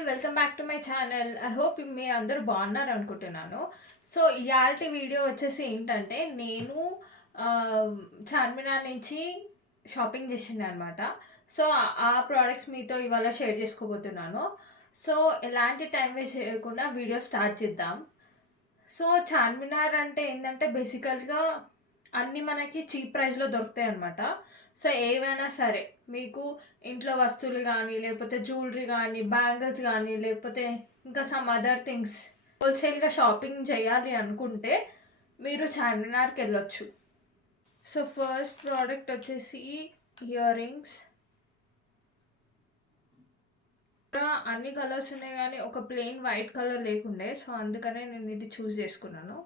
All welcome back to my channel. I hope మీ అందరూ బాగున్నారు అనుకుంటున్నాను. సో ఇయాల్టి వీడియో వచ్చేసి ఏంటంటే నేను చార్మినార్ నుంచి షాపింగ్ చేసింది అనమాట. సో ఆ ప్రోడక్ట్స్ మీతో ఇవాళ షేర్ చేసుకోబోతున్నాను. సో ఎలాంటి టైం వేస్ట్ చేయకుండా వీడియో స్టార్ట్ చేద్దాం. సో చార్మినార్ అంటే ఏంటంటే బేసికల్గా అన్నీ మనకి చీప్ ప్రైస్లో దొరుకుతాయి అనమాట. సో ఏవైనా సరే మీకు ఇంట్లో వస్తువులు కానీ లేకపోతే జ్యువెలరీ కానీ బ్యాంగిల్స్ కానీ లేకపోతే ఇంకా సమ్ అదర్ థింగ్స్ హోల్సేల్గా షాపింగ్ చేయాలి అనుకుంటే మీరు చార్మినార్కి వెళ్ళొచ్చు. సో ఫస్ట్ ప్రోడక్ట్ వచ్చేసి ఇయర్ రింగ్స్. అన్ని కలర్స్ ఉన్నాయి కానీ ఒక ప్లెయిన్ వైట్ కలర్ లేకుండే, సో అందుకనే నేను ఇది చూస్ చేసుకున్నాను.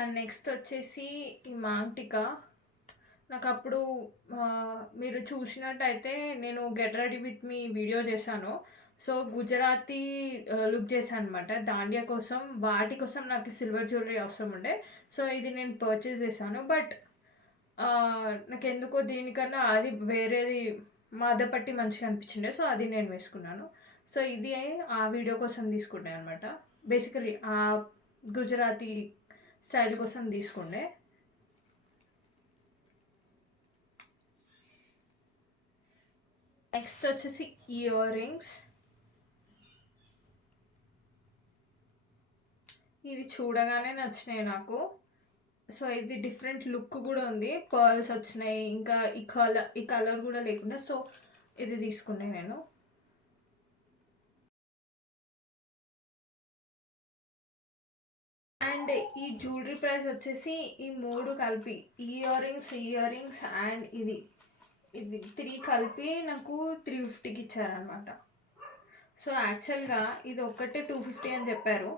అండ్ నెక్స్ట్ వచ్చేసి ఈ మాంటికా. నాకు అప్పుడు మీరు చూసినట్టయితే నేను get ready with me video చేశాను. సో గుజరాతీ లుక్ చేశాను అనమాట. దాండియా కోసం వాటి కోసం నాకు సిల్వర్ జ్యువెలరీ అవసరం ఉండే, సో ఇది నేను పర్చేస్ చేశాను. బట్ నాకు ఎందుకో దీనికన్నా అది వేరేది మాదపట్టి మంచిగా అనిపించిండే, సో అది నేను వేసుకున్నాను. సో ఇది ఆ వీడియో కోసం తీసుకున్నాను అనమాట. బేసికలీ ఆ గుజరాతీ స్టైల్ కోసం తీసుకుండే. నెక్స్ట్ వచ్చేసి ఇయర్ రింగ్స్. ఇవి చూడగానే నచ్చినాయి నాకు. సో ఇది డిఫరెంట్ లుక్ కూడా ఉంది, పర్ల్స్ వచ్చినాయి, ఇంకా ఈ కలర్ కూడా లేకుండా, సో ఇది తీసుకున్నాను నేను. అండ్ ఈ జ్యువెలరీ ప్రైస్ వచ్చేసి ఈ మూడు కలిపి ఇయర్ రింగ్స్ అండ్ ఇది 3 కలిపి నాకు 350కి ఇచ్చారనమాట. సో యాక్చువల్గా ఇది ఒక్కటే 250 అని చెప్పారు,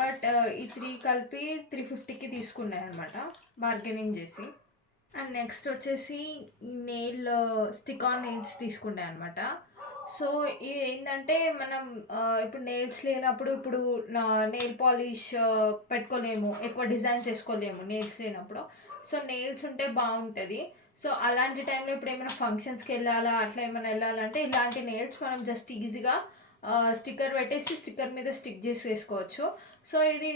బట్ ఈ 3 కలిపి 350కి తీసుకున్నాయి అనమాట బార్గెనింగ్ చేసి. అండ్ నెక్స్ట్ వచ్చేసి నెయిల్ స్టిక్ ఆన్ నెయిల్స్ తీసుకున్నాయి అనమాట. సో ఇది ఏంటంటే మనం ఇప్పుడు నెయిల్స్ లేనప్పుడు ఇప్పుడు నెయిల్ పాలిష్ పెట్టుకోలేము, ఎక్కువ డిజైన్స్ వేసుకోలేము నెయిల్స్ లేనప్పుడు. సో నెయిల్స్ ఉంటే బాగుంటుంది. సో అలాంటి టైంలో ఇప్పుడు ఏమైనా ఫంక్షన్స్కి వెళ్ళాలా అట్లా ఏమైనా వెళ్ళాలంటే ఇలాంటి నెయిల్స్ మనం జస్ట్ ఈజీగా స్టిక్కర్ పెట్టేసి స్టిక్కర్ మీద స్టిక్ చేసి వేసుకోవచ్చు. సో ఇది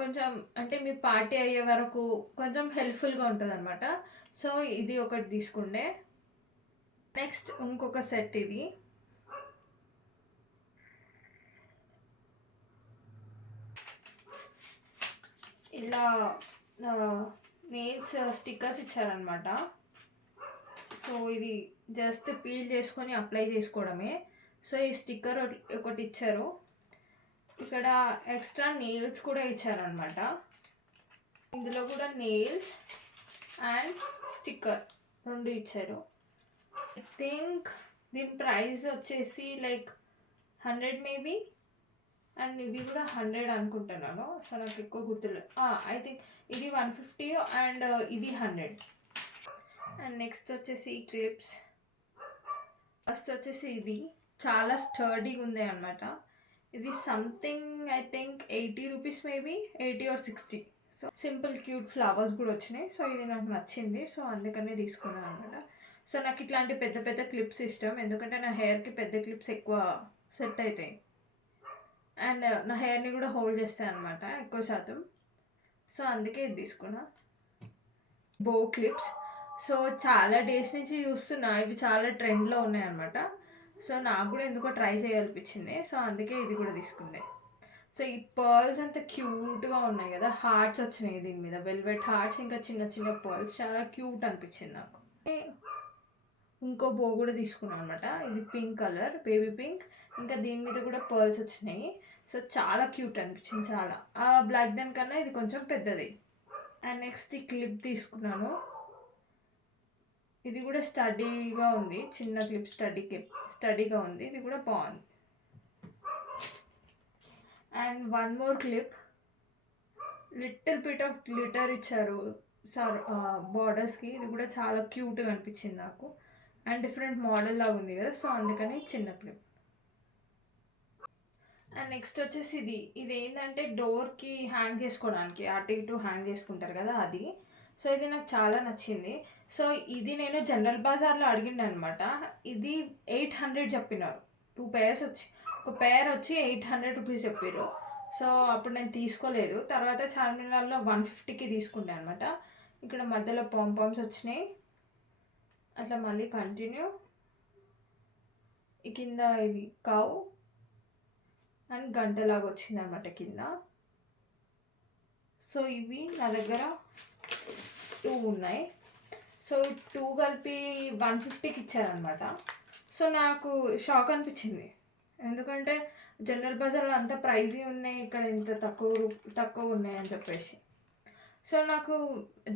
కొంచెం అంటే మీ పార్టీ అయ్యే వరకు కొంచెం హెల్ప్ఫుల్గా ఉంటుంది అనమాట. సో ఇది ఒకటి తీసుకుండే. నెక్స్ట్ ఇంకొక సెట్. ఇది ఇలా నెయిల్స్ స్టిక్కర్స్ ఇచ్చారనమాట. సో ఇది జస్ట్ పీల్ చేసుకొని అప్లై చేసుకోవడమే. సో ఈ స్టిక్కర్ ఒకటి ఇచ్చారు. ఇక్కడ ఎక్స్ట్రా నెయిల్స్ కూడా ఇచ్చారనమాట. ఇందులో కూడా నెయిల్స్ అండ్ స్టిక్కర్ 2 ఇచ్చారు. ఐ థింక్ దీని ప్రైస్ వచ్చేసి లైక్ 100 మేబీ, అండ్ ఇవి కూడా 100 అనుకుంటున్నాను. సో నాకు ఎక్కువ గుర్తులేదు. ఐ థింక్ ఇది 150 అండ్ ఇది 100. అండ్ నెక్స్ట్ వచ్చేసి క్లిప్స్. ఫస్ట్ వచ్చేసి ఇది చాలా స్టర్డీగా ఉంది అనమాట. ఇది something I think 80 rupees maybe, 80 or 60. So simple cute flowers కూడా వచ్చినాయి. సో ఇది నాకు నచ్చింది, సో అందుకనే తీసుకున్నాను అనమాట. సో నాకు ఇట్లాంటి పెద్ద పెద్ద క్లిప్స్ ఇష్టం, ఎందుకంటే నా హెయిర్కి పెద్ద క్లిప్స్ ఎక్కువ సెట్ అవుతాయి అండ్ నా హెయిర్ని కూడా హోల్డ్ చేస్తాయి అనమాట ఎక్కువ శాతం. సో అందుకే ఇది తీసుకున్నా. బో క్లిప్స్. సో చాలా డేస్ నుంచి చూస్తున్నా, ఇవి చాలా ట్రెండ్లో ఉన్నాయి అనమాట. సో నాకు కూడా ఎందుకో ట్రై చేయాలనిపించింది, సో అందుకే ఇది కూడా తీసుకుండే. సో ఈ పర్ల్స్ అంతా క్యూట్గా ఉన్నాయి కదా, హార్ట్స్ వచ్చినాయి దీని మీద, వెల్వెట్ హార్ట్స్, ఇంకా చిన్న చిన్న పర్ల్స్, చాలా క్యూట్ అనిపించింది నాకు. ఇంకో బో కూడా తీసుకున్నాను అనమాట. ఇది పింక్ కలర్, బేబీ పింక్, ఇంకా దీని మీద కూడా పర్ల్స్ వచ్చినాయి. సో చాలా క్యూట్ అనిపించింది, చాలా. బ్లాక్ దాని కన్నా ఇది కొంచెం పెద్దది. అండ్ నెక్స్ట్ ఈ క్లిప్ తీసుకున్నాను. ఇది కూడా స్టడీగా ఉంది, చిన్న క్లిప్ స్టడీగా ఉంది, ఇది కూడా బాగుంది. And one more clip, little bit of glitter ఇచ్చారు బార్డర్స్కి. ఇది కూడా చాలా క్యూట్గా అనిపించింది నాకు, అండ్ డిఫరెంట్ మోడల్ లాగా ఉంది కదా, సో అందుకని చిన్న క్లిప్. అండ్ నెక్స్ట్ వచ్చేసి ఇది ఏంటంటే డోర్కి హ్యాంగ్ చేసుకోవడానికి, అటు ఇటు హ్యాంగ్ చేసుకుంటారు కదా అది. సో ఇది నాకు చాలా నచ్చింది. సో ఇది నేను జనరల్ బజార్లో అడిగిండు అనమాట. ఇది 800 చెప్పినారు. 2 పేర్స్ వచ్చి, ఒక పేర్ వచ్చి 800 రూపీస్ చెప్పారు. సో అప్పుడు నేను తీసుకోలేదు. తర్వాత చార్మినార్లో 150కి తీసుకుంటే అనమాట. ఇక్కడ మధ్యలో పాంపామ్స్ వచ్చినాయి. అట్లా మళ్ళీ కంటిన్యూ. ఈ కింద ఇది కావు అండ్ గంటలాగా వచ్చింది అనమాట కింద. సో ఇవి నా దగ్గర 2 ఉన్నాయి. సో 2 కలిపి 150కి ఇచ్చారనమాట. సో నాకు షాక్ అనిపించింది, ఎందుకంటే జనరల్ బజార్లో అంత ప్రైజీ ఉన్నాయి, ఇక్కడ ఇంత తక్కువ ఉన్నాయి అని చెప్పేసి. సో నాకు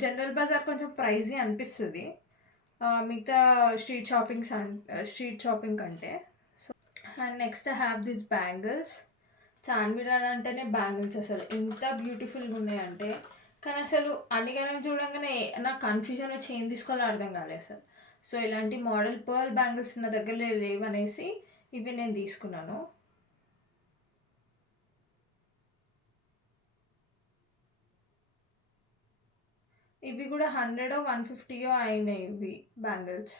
జనరల్ బజార్ కొంచెం ప్రైజీ అనిపిస్తుంది మిగతా స్ట్రీట్ షాపింగ్ కంటే. So and next I have this bangles. Charminar అంటేనే బ్యాంగిల్స్ అసలు ఎంత బ్యూటిఫుల్గా ఉన్నాయంటే, కానీ అసలు అన్నిగనం చూడంగానే నాకు కన్ఫ్యూజన్ వచ్చి ఏం తీసుకోవాలో అర్థం కాలేదు అసలు. సో ఇలాంటి మోడల్ పర్ల్ బ్యాంగిల్స్ నా దగ్గర లేవనేసి ఇవి నేను తీసుకున్నాను. ఇవి కూడా 100 150 అయినాయి ఇవి బ్యాంగిల్స్.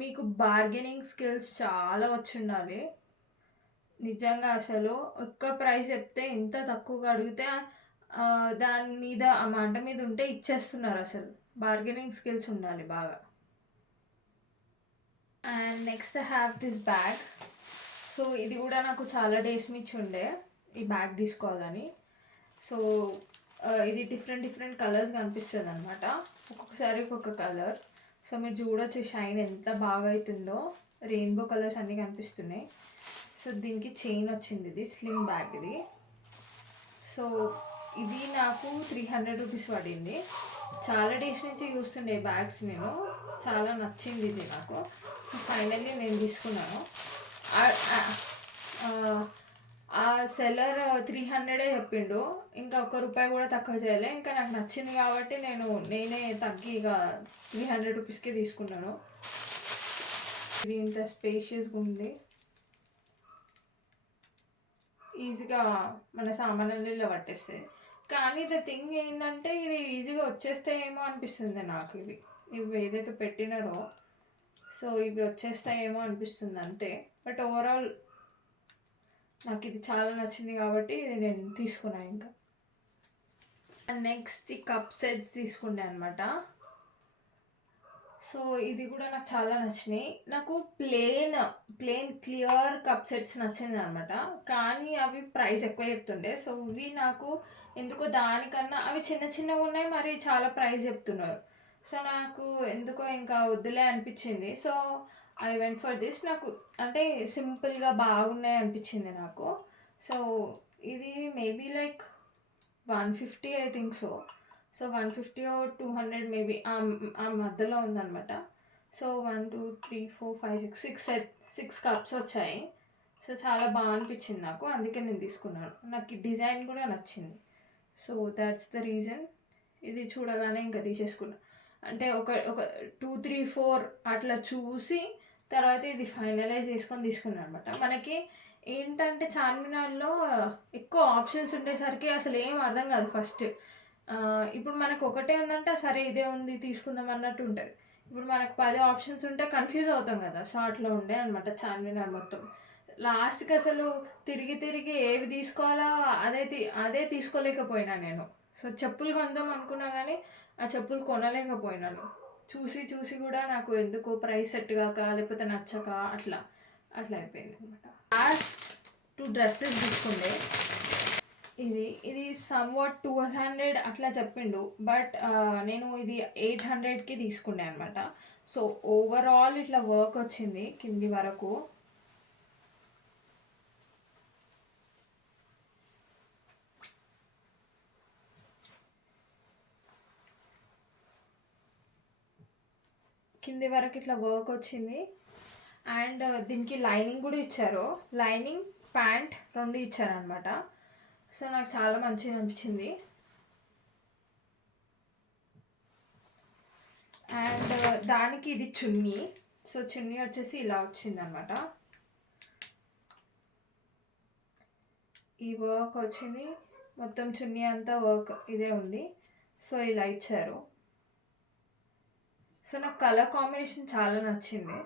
మీకు బార్గెనింగ్ స్కిల్స్ చాలా వచ్చి ఉండాలి నిజంగా. అసలు ఒక్క ప్రైస్ చెప్తే ఇంత తక్కువగా అడిగితే దాని మీద ఆ మాట మీద ఉంటే ఇచ్చేస్తున్నారు. అసలు బార్గెనింగ్ స్కిల్స్ ఉండాలి బాగా. And next I have this bag. So ఇది కూడా నాకు చాలా డేస్ నుంచి ఉండే ఈ బ్యాగ్ తీసుకోవాలని. సో ఇది డిఫరెంట్ కలర్స్ కనిపిస్తుంది అనమాట, ఒక్కొక్కసారి ఒక్కొక్క కలర్. సో మీరు చూడొచ్చు షైన్ ఎంత బాగా అవుతుందో, రెయిన్బో కలర్స్ అన్నీ కనిపిస్తున్నాయి. సో దీనికి చైన్ వచ్చింది, ఇది స్లిమ్ బ్యాగ్ ఇది. సో ఇది నాకు 300 రూపీస్ పడింది. చాలా డేస్ నుంచి చూస్తుండే బ్యాగ్స్ నేను, చాలా నచ్చింది ఇది నాకు. సో ఫైనల్లీ నేను తీసుకున్నాను. ఆ సెల్లర్ 300 చెప్పిండు, ఇంకా ₹1 కూడా తక్కువ చేయలే. ఇంకా నాకు నచ్చింది కాబట్టి నేనే తగ్గి ఇక 300 రూపీస్కే తీసుకున్నాను. ఇది ఇంత స్పేషియస్గా ఉంది, ఈజీగా మన సామాన్లు ఇలా పట్టేస్తాయి. కానీ ద థింగ్ ఏంటంటే ఇది ఈజీగా వచ్చేస్తాయేమో అనిపిస్తుంది నాకు. ఇవి ఏదైతే పెట్టినారో సో ఇవి వచ్చేస్తాయేమో అనిపిస్తుంది అంతే. బట్ ఓవరాల్ నాకు ఇది చాలా నచ్చింది కాబట్టి ఇది నేను తీసుకున్నాను. ఇంకా అండ్ నెక్స్ట్ ఈ కప్ సెట్స్ తీసుకున్నాను అనమాట. సో ఇది కూడా నాకు చాలా నచ్చినాయి. నాకు ప్లెయిన్ క్లియర్ కప్ సెట్స్ నచ్చింది అనమాట, కానీ అవి ప్రైస్ ఎక్కువ చెప్తుండే. సో ఇవి నాకు ఎందుకో దానికన్నా అవి చిన్నగా ఉన్నాయి, మరి చాలా ప్రైస్ చెప్తున్నారు. సో నాకు ఎందుకో ఇంకా వద్దులే అనిపించింది. So I went for this. నాకు అంటే సింపుల్గా బాగున్నాయి అనిపించింది నాకు. సో ఇది maybe like 150 I think so. So 150 or 200 maybe ఆ మధ్యలో ఉందన్నమాట. సో 1 2 3 4 5 6 కప్స్ వచ్చాయి. సో చాలా బాగా అనిపించింది నాకు, అందుకే నేను తీసుకున్నాను. నాకు ఈ డిజైన్ కూడా నచ్చింది. So that's the reason. ఇది చూడగానే ఇంకా తీసేసుకున్నాను. అంటే ఒక 2 3 4 అట్లా చూసి తర్వాత ఇది ఫైనలైజ్ చేసుకొని తీసుకున్నాను అనమాట. మనకి ఏంటంటే చార్మినార్లో ఎక్కువ ఆప్షన్స్ ఉండేసరికి అసలు ఏం అర్థం కాదు ఫస్ట్. ఇప్పుడు మనకు ఒకటే ఉందంటే సరే ఇదే ఉంది తీసుకుందాం అన్నట్టు ఉంటుంది. ఇప్పుడు మనకు 10 ఆప్షన్స్ ఉంటే కన్ఫ్యూజ్ అవుతాం కదా. సో అట్లా ఉండే అనమాట చార్మినార్ మొత్తం. లాస్ట్కి అసలు తిరిగి ఏవి తీసుకోవాలో అదే తీసుకోలేకపోయినా నేను. సో చెప్పులు కొందాం అనుకున్నా కానీ ఆ చెప్పులు కొనలేకపోయినాను. చూసి కూడా నాకు ఎందుకో ప్రైస్ సెట్ కాక లేకపోతే నచ్చక అట్లా అయిపోయింది అనమాట. లాస్ట్ 2 డ్రెస్సెస్ తీసుకుండే. ఇది సమ్వాట్ 1200 అట్లా చెప్పిండు, బట్ నేను ఇది 800కి తీసుకునే అనమాట. సో ఓవరాల్ ఇట్లా వర్క్ వచ్చింది కింది వరకు. ఇట్లా వర్క్ వచ్చింది. అండ్ దీనికి లైనింగ్ కూడా ఇచ్చారు, లైనింగ్ ప్యాంట్ 2 ఇచ్చారనమాట. సో నాకు చాలా మంచిగా అనిపించింది. అండ్ దానికి ఇది చున్నీ. సో చున్నీ వచ్చేసి ఇలా వచ్చింది అనమాట. ఈ వర్క్ వచ్చింది, మొత్తం చున్నీ అంతా వర్క్ ఇదే ఉంది. సో ఇలా ఇచ్చారు. సో నాకు కలర్ కాంబినేషన్ చాలా నచ్చింది.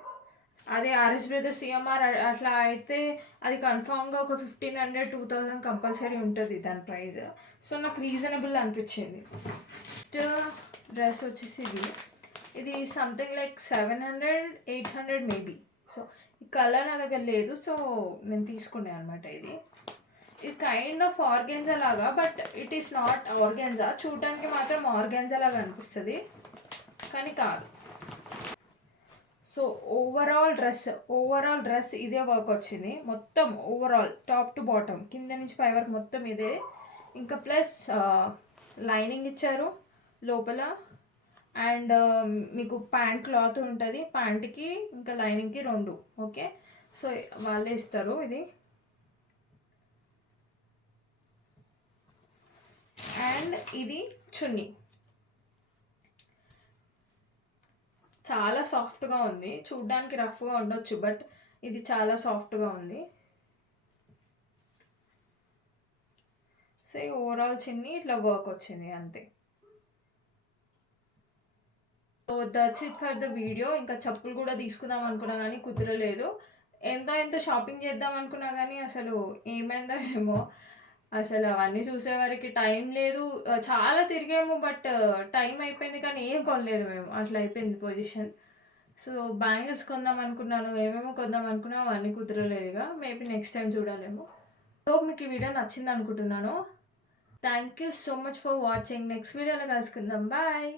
అదే ఆర్ఎస్ బ్రదర్స్ సిఎంఆర్ అట్లా అయితే అది కన్ఫామ్గా ఒక 1500-2000 కంపల్సరీ ఉంటుంది దాని ప్రైస్. సో నాకు రీజనబుల్ అనిపించింది. నెక్స్ట్ డ్రెస్ వచ్చేసి ఇది సంథింగ్ లైక్ 700-800 మేబీ. సో ఈ కలర్ నా దగ్గర లేదు, సో నేను తీసుకున్నాను అనమాట. ఇది కైండ్ ఆఫ్ ఆర్గాన్జా లాగా, but it is not organza. చూడటానికి మాత్రం ఆర్గాన్జా లాగా అనిపిస్తుంది కానీ కాదు. సో ఓవరాల్ డ్రెస్ ఇదే వర్క్ వచ్చింది మొత్తం. ఓవరాల్ టాప్ టు బాటమ్, కింద నుంచి పై వరకు మొత్తం ఇదే. ఇంకా ప్లస్ లైనింగ్ ఇచ్చారు లోపల. అండ్ మీకు ప్యాంట్ క్లాత్ ఉంటుంది, ప్యాంట్కి ఇంకా లైనింగ్కి 2. ఓకే, సో వాళ్ళే ఇస్తారు ఇది. అండ్ ఇది చున్నీ చాలా సాఫ్ట్గా ఉంది. చూడ్డానికి రఫ్గా ఉండొచ్చు, బట్ ఇది చాలా సాఫ్ట్గా ఉంది. సో ఓవరాల్ చున్నీ ఇట్లా వర్క్ వచ్చింది అంతే. So that's it for the video. ఇంకా చెప్పులు కూడా తీసుకుందాం అనుకున్నా కానీ కుదరలేదు. ఎంత షాపింగ్ చేద్దాం అనుకున్నా కానీ అసలు ఏమైందో ఏమో, అసలు అవన్నీ చూసేవారికి టైం లేదు. చాలా తిరిగాము, బట్ టైం అయిపోయింది కానీ ఏం కొనలేదు మేము. అట్లా అయిపోయింది పొజిషన్. సో బ్యాంగిల్స్ కొందాం అనుకున్నాను, ఏమేమో కొందాం అనుకున్నా, అవన్నీ కుదరలేదుగా. మేబీ నెక్స్ట్ టైం చూడాలేమో. సో మీకు ఈ వీడియో నచ్చింది అనుకుంటున్నాను. Thank you so much for watching. Next వీడియోలో కలుసుకుందాం. బాయ్.